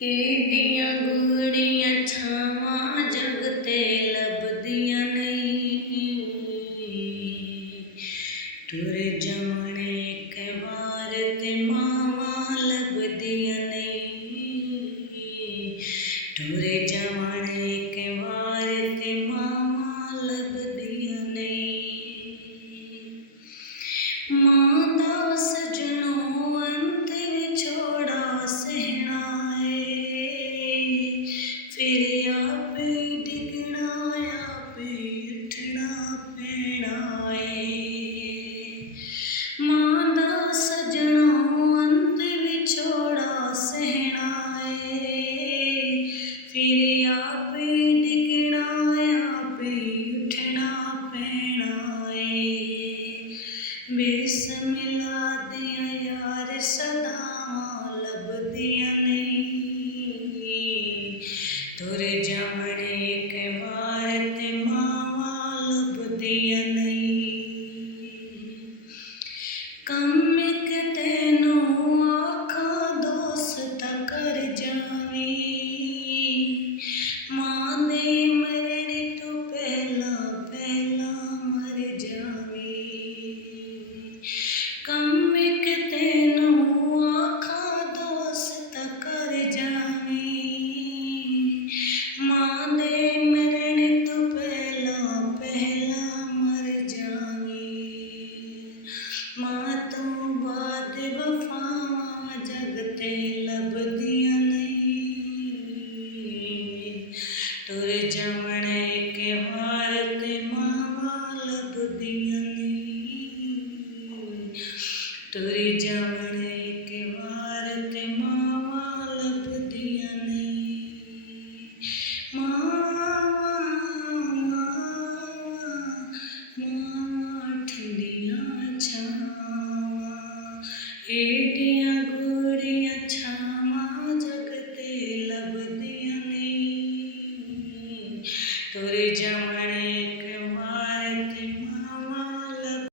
ਏਡੀਆਂ ਗੂੜੀਆਂ ਛਾਵਾਂ ਜਗ ਤੇ ਲੱਭਦੀਆਂ ਨਹੀਂ। ਟੁਰ ਜਾਣ ਇੱਕ ਵਾਰ ਤੇ ਮਾਵਾਂ ਲੱਭਦੀਆਂ ਨਹੀਂ। ਟੁਰ ਜਾਣ ਇੱਕ ਵਾਰ ਤੇ ਮਾਵਾਂ ਲੱਭਦੀਆਂ ਨਹੀਂ। ਮਾਂ ਦਾ ਸਜਣੋਂ ਅੰਤ ਵਿਛੋੜਾ ਸਹਿਣਾ ਫਿਰ ਆਪੇ ਡਿੱਗਣਾ ਆਪੇ ਉੱਠਣਾ ਪੈਣਾ ਏ। ਮਾਂ ਦਾ ਸਜਣੋਂ ਅੰਤ ਵਿਛੋੜਾ ਸਹਿਣਾ ਏ ਫਿਰ ਆਪੇ ਡਿੱਗਣਾ ਆਪੇ ਉੱਠਣਾ ਪੈਣਾ ਏ। ਬਿਸਮਿਲ੍ਲਾ ਦੀਆਂ ਯਾਰ ਸਦਾਵਾਂ ਲੱਭਦੀਆਂ ਨਹੀਂ। ਤੁਰ ਜਾਣ ਇੱਕ ਵਾਰ ਤੇ ਮਾਵਾਂ ਲੱਭਦੀਆਂ ਨਹੀਂ। ਕੰਮ ਇੱਕ ਤੈਨੂੰ ਆਖਾਂ ਦੋਸਤ ਕਰ ਜਾਵੀਂ। ਮਾਂ ਦੇ ਮਰਨ ਤੋਂ ਪਹਿਲਾਂ ਪਹਿਲਾਂ ਮਰ ਜਾਵੀਂ। ਕੰਮ ਇੱਕ ਤੈਨੂੰ ਆਖਾਂ ਦੋਸਤ ਕਰ ਜਾਵੀਂ। ਮਾਂ ਦੇ ਮਰਨ ਤੋਂ ਪਹਿਲਾਂ ਪਹਿਲਾਂ ਮਰ ਜਾਵੀਂ। ਮਾਂ ਤੋਂ ਬਾਅਦ ਵਫਾਵਾਂ ਜਗ ਤੇ ਲੱਭਦੀਆਂ ਨਹੀਂ। ਟੁਰ ਜਾਣ ਇੱਕ ਵਾਰ ਤੇ ਮਾਵਾਂ ਲੱਭਦੀਆਂ ਨਹੀਂ। ਟੁਰ ਜਾਣ ਇੱਕ ਵਾਰ ਤੇ ਮਾਵਾਂ ਲੱਭਦੀਆਂ ਨਹੀਂ। ਮਾਵਾਂ ਠੰਡੀਆਂ ਛਾਵਾਂ ਏਡੀਆਂ ਗੂੜੀਆਂ ਛਾਵਾਂ ਜਗ ਤੇ ਲੱਭਦੀਆਂ ਨਹੀਂ। ਟੁਰ ਜਾਣ